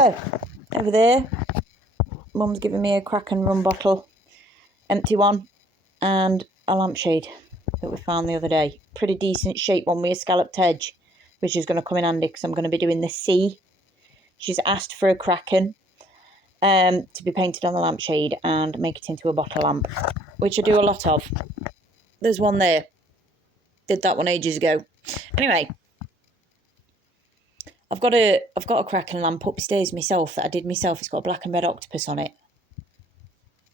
So, over there, Mum's giving me a Kraken rum bottle, empty one, and a lampshade that we found the other day. Pretty decent shape one with a scalloped edge, which is going to come in handy because I'm going to be doing the sea. She's asked for a Kraken to be painted on the lampshade and make it into a bottle lamp, which I do a lot of. There's one there. Did that one ages ago. Anyway, I've got a Kraken lamp upstairs myself that I did myself. It's got a black and red octopus on it.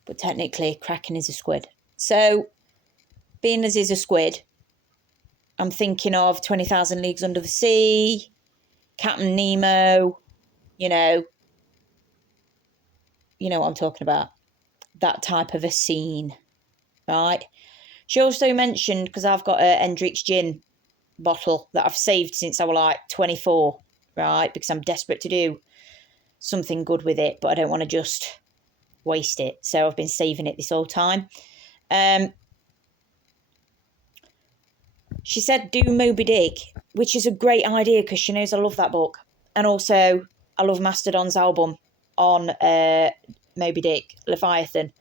But technically, Kraken is a squid. So, being as is a squid, I'm thinking of 20,000 Leagues Under the Sea, Captain Nemo, you know what I'm talking about. That type of a scene, right? She also mentioned, because I've got a Hendrick's gin bottle that I've saved since I was like 24, right? Because I'm desperate to do something good with it, but I don't want to just waste it. So I've been saving it this whole time. She said do Moby Dick, which is a great idea because she knows I love that book. And also, I love Mastodon's album on Moby Dick, Leviathan.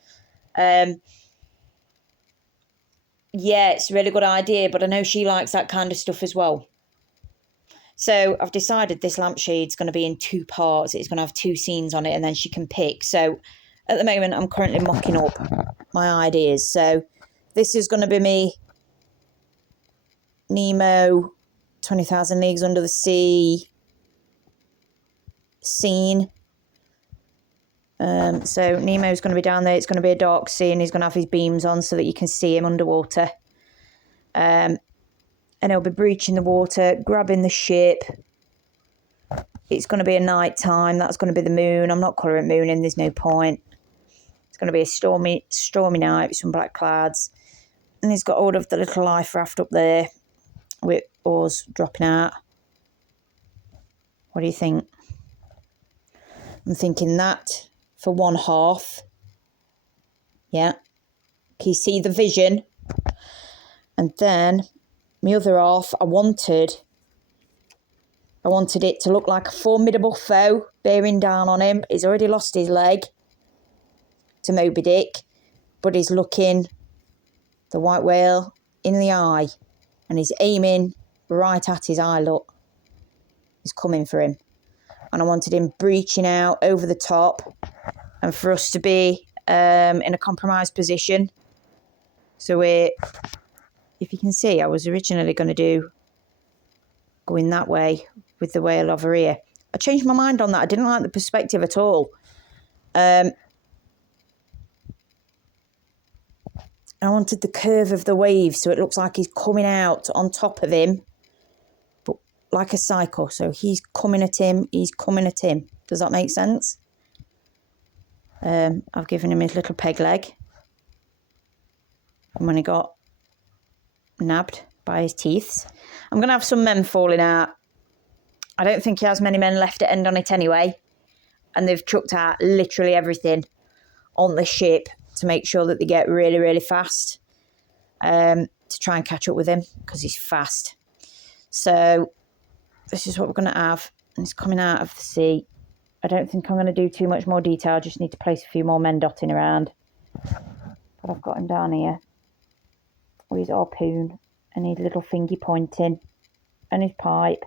Yeah, it's a really good idea, but I know she likes that kind of stuff as well. So I've decided this lampshade's going to be in 2 parts. It's going to have 2 scenes on it, and then she can pick. So at the moment, I'm currently mocking up my ideas. So this is going to be me, Nemo, 20,000 Leagues Under the Sea scene. So Nemo's going to be down there. It's going to be a dark scene. He's going to have his beams on so that you can see him underwater. And he'll be breaching the water, grabbing the ship. It's going to be a night time. That's going to be the moon. I'm not colouring moon in. There's no point. It's going to be a stormy night with some black clouds. And he's got hold of the little life raft up there with oars dropping out. What do you think? I'm thinking that for one half. Yeah. Can you see the vision? And then my other half, I wanted it to look like a formidable foe bearing down on him. He's already lost his leg to Moby Dick, but he's looking the white whale in the eye and he's aiming right at his eye, look. He's coming for him. And I wanted him breaching out over the top and for us to be in a compromised position. So if you can see, I was originally going to do going that way with the whale over here. I changed my mind on that. I didn't like the perspective at all. I wanted the curve of the wave so it looks like he's coming out on top of him, but like a cycle. So he's coming at him, he's coming at him. Does that make sense? I've given him his little peg leg. And when he got nabbed by his teeth, I'm going to have some men falling out. I don't think he has many men left to end on it anyway. And they've chucked out literally everything on the ship to make sure that they get really, really fast to try and catch up with him because he's fast. So this is what we're going to have. And he's coming out of the sea. I don't think I'm going to do too much more detail. I just need to place a few more men dotting around. But I've got him down here with his harpoon and his little fingy pointing and his pipe.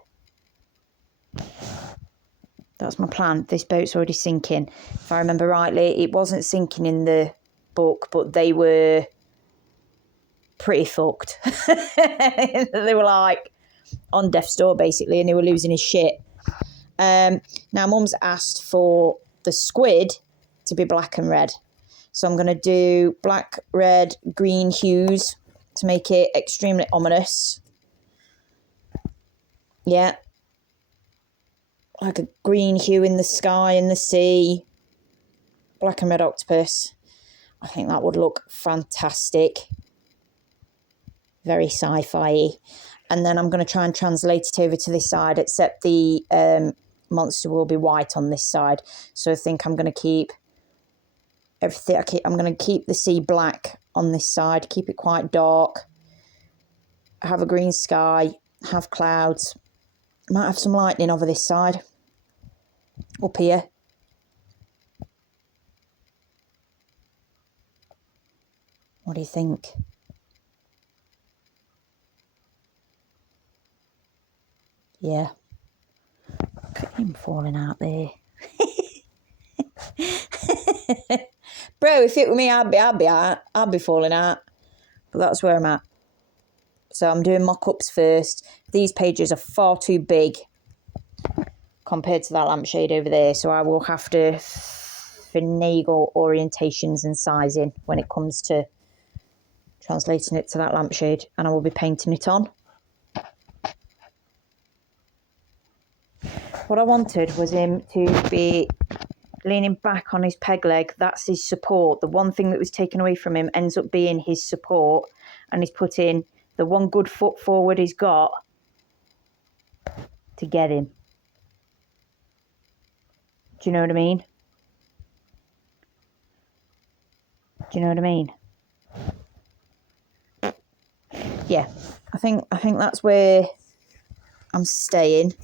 That's my plan. This boat's already sinking. If I remember rightly, it wasn't sinking in the book, but they were pretty fucked. They were like on death's door, basically, and they were losing his shit. Now, Mum's asked for the squid to be black and red. So I'm going to do black, red, green hues to make it extremely ominous. Yeah. Like a green hue in the sky and the sea. Black and red octopus. I think that would look fantastic. Very sci-fi-y. And then I'm going to try and translate it over to this side, except the monster will be white on this side. So I think I'm going to keep everything. I'm going to keep the sea black on this side, keep it quite dark. Have a green sky, have clouds. Might have some lightning over this side. up here. What do you think? Yeah. Look at him falling out there. Bro, if it were me, I'd be falling out. But that's where I'm at. So I'm doing mock-ups first. These pages are far too big compared to that lampshade over there. So I will have to finagle orientations and sizing when it comes to translating it to that lampshade. And I will be painting it on. What I wanted was him to be leaning back on his peg leg. That's his support. The one thing that was taken away from him ends up being his support. And he's putting the one good foot forward he's got to get him. Do you know what I mean? Do you know what I mean? Yeah, I think that's where I'm staying.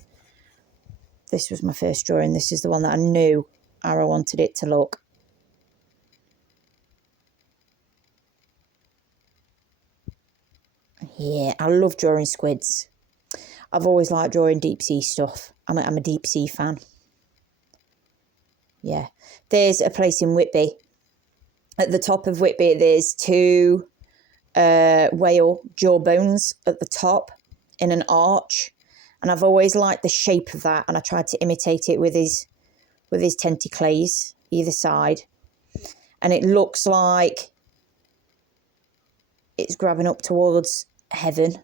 This was my first drawing. This is the one that I knew how I wanted it to look. Yeah, I love drawing squids. I've always liked drawing deep sea stuff. I'm a deep sea fan. Yeah. There's a place in Whitby. At the top of Whitby, there's two whale jawbones at the top in an arch. And I've always liked the shape of that. And I tried to imitate it with his tentacles either side. And it looks like it's grabbing up towards heaven.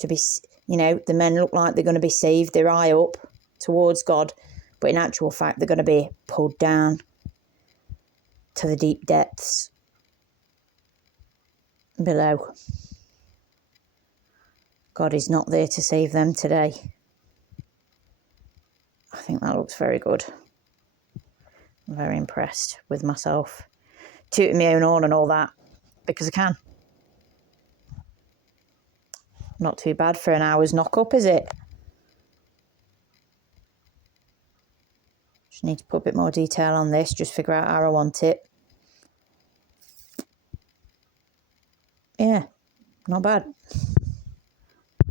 To be, you know, the men look like they're going to be saved. They're eye up towards God. But in actual fact, they're going to be pulled down to the deep depths below. God is not there to save them today. I think that looks very good. I'm very impressed with myself. Tooting my own horn and all that, because I can. Not too bad for an hour's knock-up, is it? Just need to put a bit more detail on this, just figure out how I want it. Yeah, not bad.